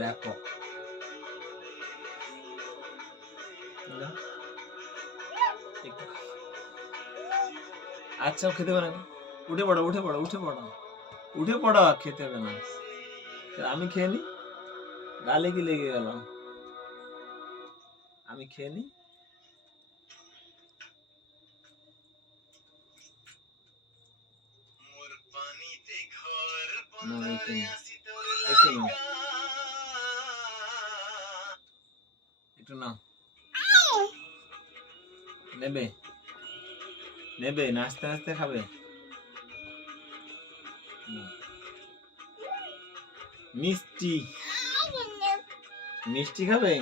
ব্যাপক। আচ্ছা খেতে পারে না, উঠে পড়ো উঠে পড়ো উঠে পড়ো উঠে পড়ো, খেতে হবে না। আমি খেয়ে নি, গালে কি লেগে গেল? আমি খেয়ে নি। না একটু না, একটু না, একটু না, নেবে নেবে, নাচতে নাচতে খাবে। মিষ্টি মিষ্টি খাবে।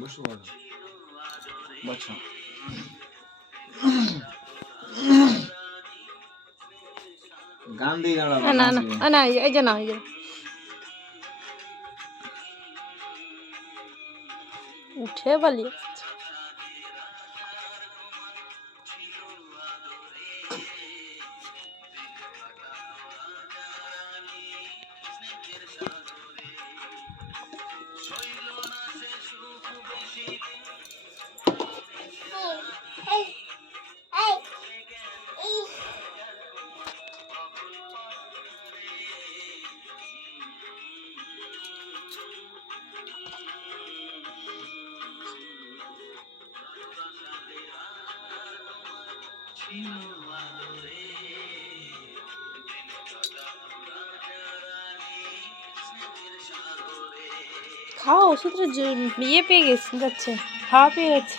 বসো বসো। গান দিয়ে গাড়াবো। না না না, এই যে না, এই যে উঠে পালিয়ে আসছে। খাওয়া ওষুধের ইয়ে পেয়ে গেছে, যাচ্ছে, খাওয়া পেয়ে গেছে।